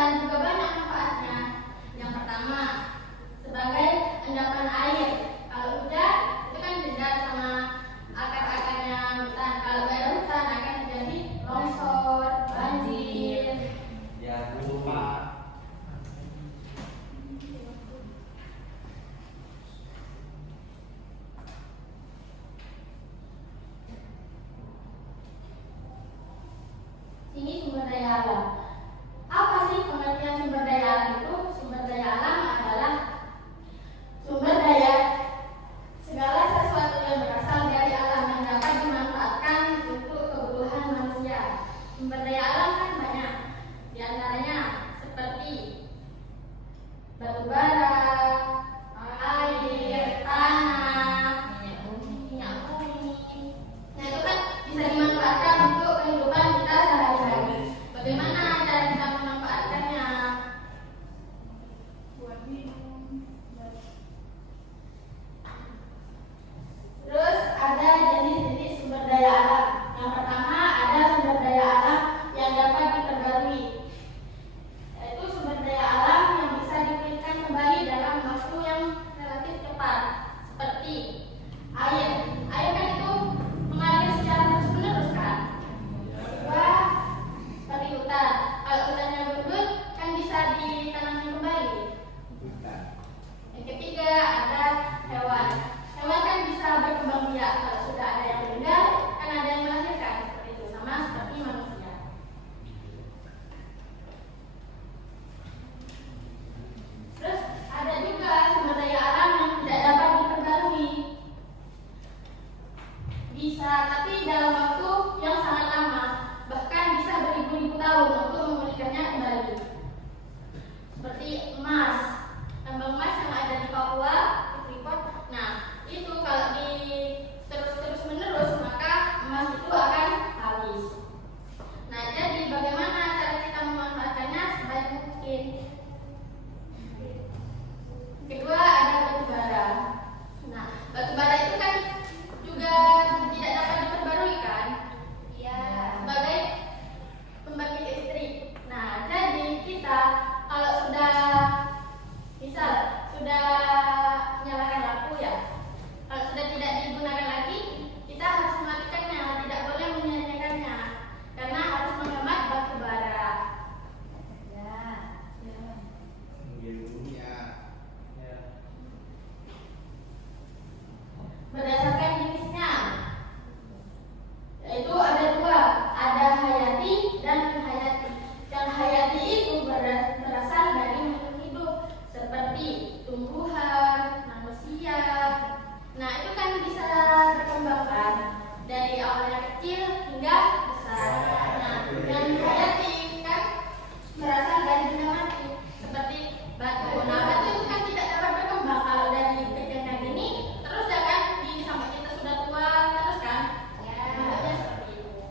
hutan juga banyak manfaatnya. Yang pertama, sebagai endapan air. Kalau hujan itu kan beda sama akar-akarnya hutan. Kalau nggak ada hutan akan terjadi longsor, banjir. Ya, lupa. Ini sumber daya alam. Apa sih pengertian sumber daya alam itu? Sumber daya alam adalah sumber daya segala sesuatu yang berasal dari alam yang dapat dimanfaatkan untuk kebutuhan manusia. Sumber daya alam kan banyak, di antaranya seperti batu bara, air, tanah, minyak bumi. Nah itu kan bisa dimanfaatkan untuk kehidupan kita sehari-hari. Bagaimana cara kita memanfaatkannya? Buat minum. Terus ada jenis-jenis sumber daya alam. Yang pertama ada sumber daya alam yang dapat diperbarui, yaitu sumber daya alam yang bisa dipulihkan kembali dalam waktu yang relatif cepat, seperti air. Air kan itu mengalir secara terus-menerus kan. Kedua, seperti hutan. Kalau hutannya gundul kan bisa ditanami kembali. Yang ketiga ada hewan. Hewan kan bisa berkembang biak. Kalau sudah ada yang meninggal, kan ada yang melahirkan. Seperti itu, sama seperti manusia. Terus ada juga sumber daya alam yang tidak dapat diperbarui. Bisa, tapi dalam waktu yang sangat lama, bahkan bisa beribu-ribu tahun untuk memulihkannya kembali. Seperti emas, tambang emas yang ada di Papua, di Freeport. Nah, itu kalau terus menerus maka emas itu akan habis. Nah, jadi bagaimana cara kita memanfaatkannya sebaik mungkin? Kedua ada batu bara. Nah, batu bara itu kan juga tidak dapat diperbarui kan? Iya. Sebagai pembangkit listrik. Nah, jadi kita kalau sudah misal sudah menyalakan lampu ya, kalau sudah tidak digunakan lagi, kita harus mematikannya, tidak boleh menyia-nyiakannya, karena harus menghemat batu bara. Ya. Berdasarkan jenisnya, yaitu ada dua, ada hayati dan hayati. Yang hayati itu berasal dari makhluk hidup seperti tumbuhan, manusia. Nah itu kan bisa berkembangkan dari awalnya kecil hingga besar. Nah yang hayati kan berasal dari benda mati seperti batu. Nah batu itu kan tidak dapat berkembang kalau dari kecilnya gini terus ya kan sampai kita sudah tua terus kan? Ya. Bentuknya seperti itu.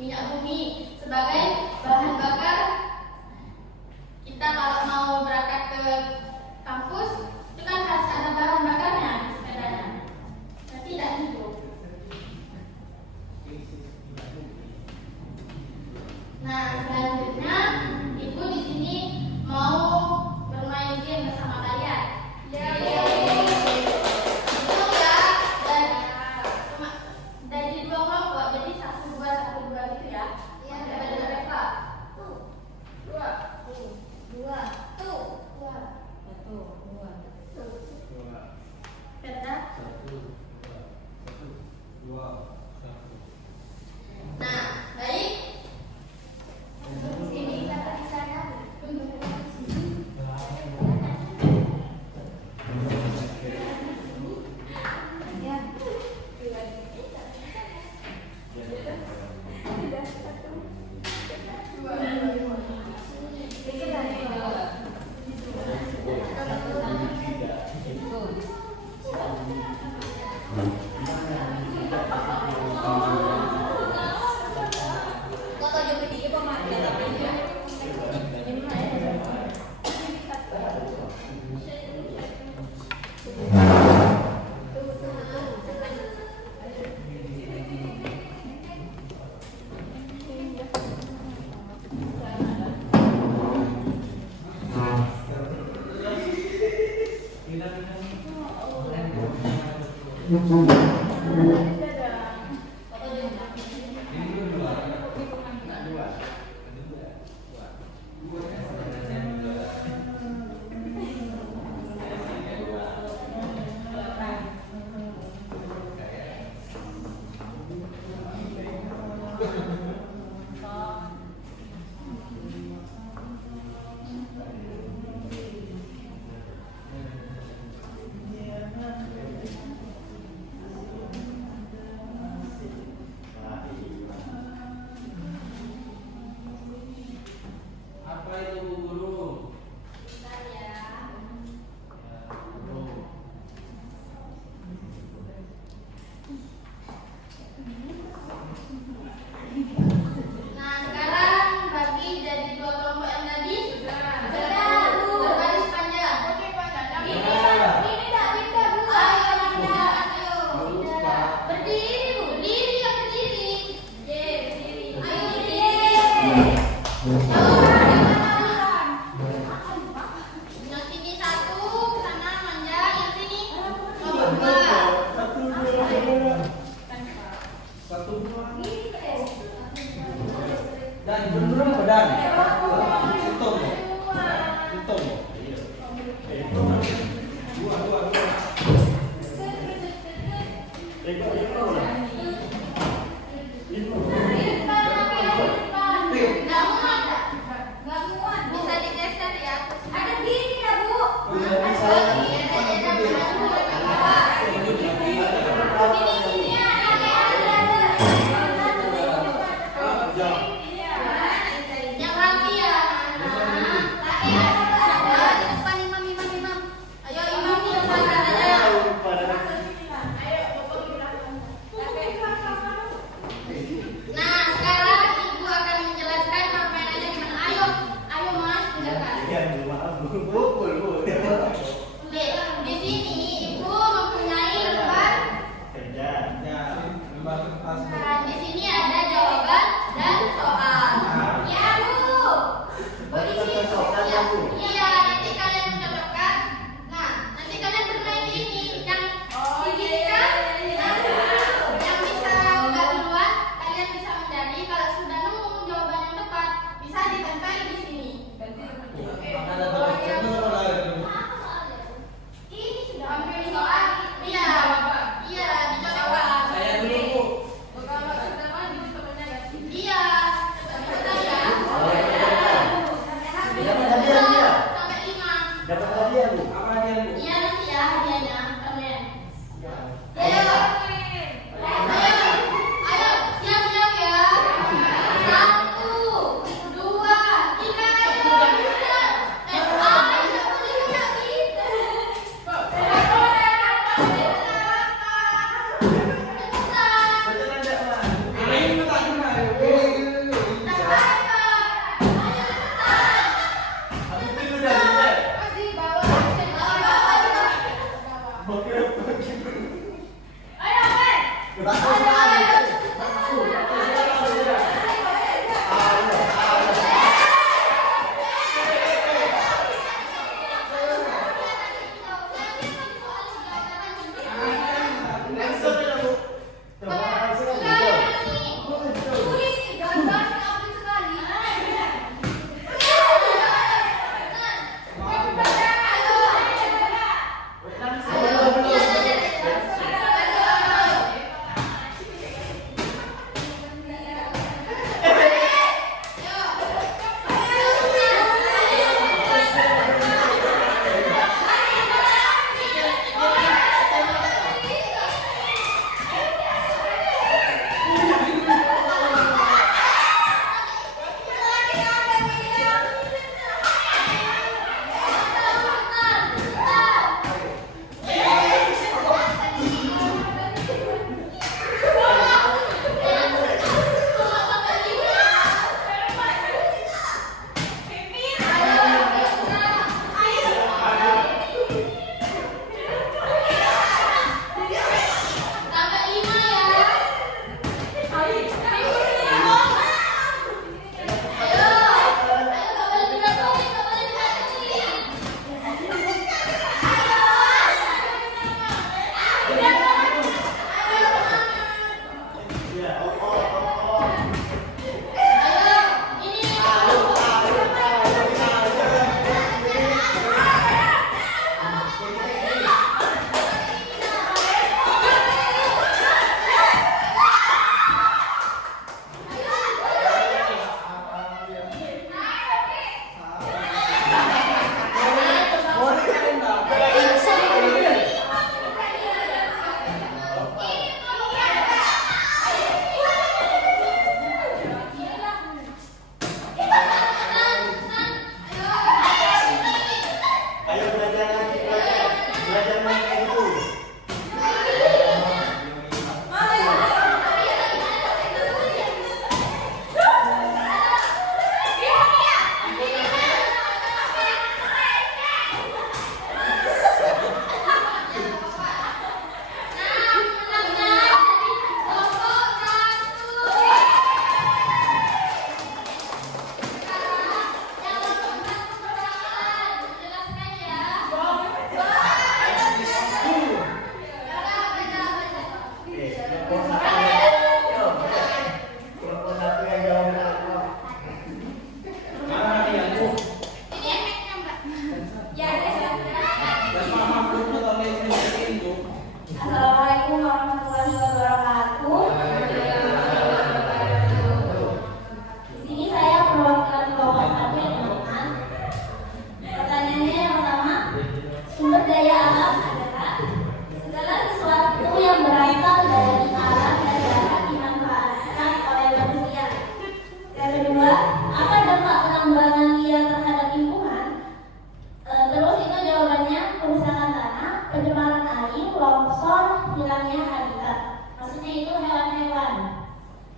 minyak bumi sebagai bahan bakar. Kita kalau mau berangkat ke kampus itu kan harus ada bahan bakarnya di sepedanya. Nah, tidak hidup. Nah, selanjutnya ibu di sini mau bermain game bersama kalian. Hitung ya, dari dua kelompok, jadi 1, 2 gitu ya. Dari Reva. 2. Perda. Nah, baik. Ini dapat di sana. Apa itu Bu Guru? Bentar ya. Nah, sekarang bagi jadi 2 kelompok yang tadi sudah berbaris panjang. Ayo, berdiri Bu, berdiri ya berdiri. Ayo berdiri. Yang sini 1 ke sana manjang, yang sini nomor 2. Satu, dua. Dan bener badan. Hitung. Hitung. Dua. Bisa digeser ya. Ada gini ya Bu. Yang rapi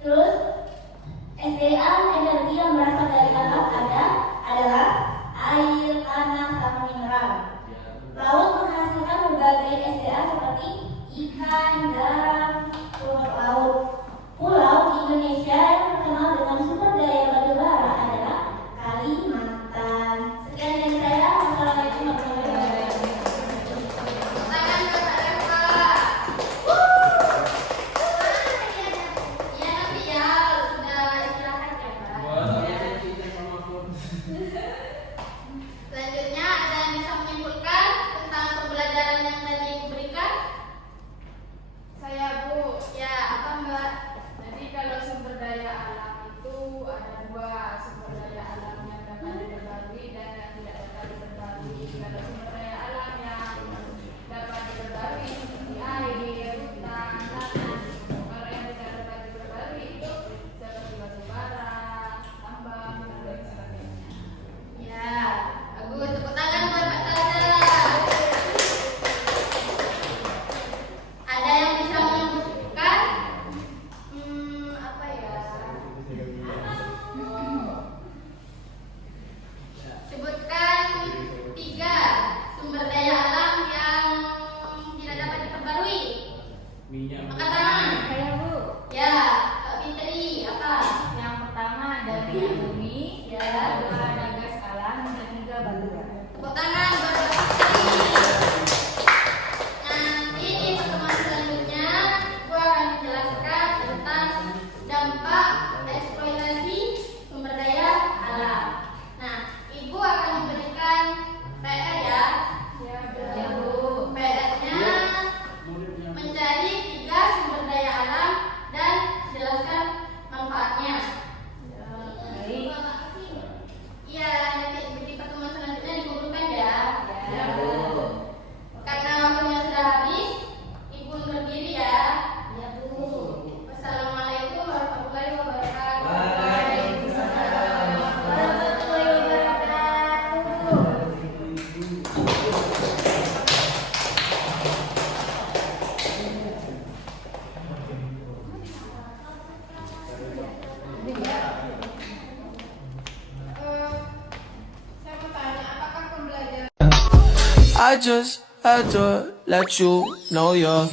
Terus SDA energi yang berasal dari alam adalah air, tanah, sama mineral. Laut menghasilkan berbagai SDA seperti ikan, garam, rumput laut. Pulau di Indonesia yang terkenal dengan sumber daya batu bara adalah Kalimantan. Sekian dari saya. Wassalamualaikum warahmatullahi wabarakatuh. Tangan buat Kak Eva. Iya nanti ya sudah istirahat ya Pak. Selanjutnya ada yang bisa menyimpulkan tentang pembelajaran yang tadi diberikan? Saya Bu, Ya, apa Mbak? jadi kalau sumber daya alam itu ada dua, sumber daya alam yang dapat diperbarui dan yang tidak dapat diperbarui. Kalau sumber daya alam yang dapat diperbarui seperti air, hutan, tanah. Kalau yang tidak dapat diperbarui itu seperti batu bara, tambang, dan lain sebagainya. Ya, bagus. Tepuk tangan buat Mbak Tasya. Ada yang bisa menyebutkan? Apa ya? Sebutkan 3 sumber daya alam yang tidak dapat diperbarui. Minyak. Angkat tangan. Saya Bu, Ya, Kak Fitri, apa? yang pertama dari bumi, Ya. yang kedua ada gas alam, dan ketiga batu bara. Tepuk tangan buat Kak Fitri. Nanti di pertemuan selanjutnya, gua akan menjelaskan tentang dampak eksploitasi sumber daya alam. Nah, Ibu akan memberikan PR ya. Ya Bu. PR-nya mencari 3 sumber daya alam dan jelaskan manfaatnya. Baik. Iya, nanti di pertemuan selanjutnya dikumpulkan ya. Ya, Bu. Karena waktunya sudah habis, Ibu undur diri ya. Ya Bu. Wassalamualaikum warahmatullahi wabarakatuh. Waalaikumsalam. Warahmatullahi wabarakatuh. Saya mau tanya, apakah pembelajaran I just had to let you know you're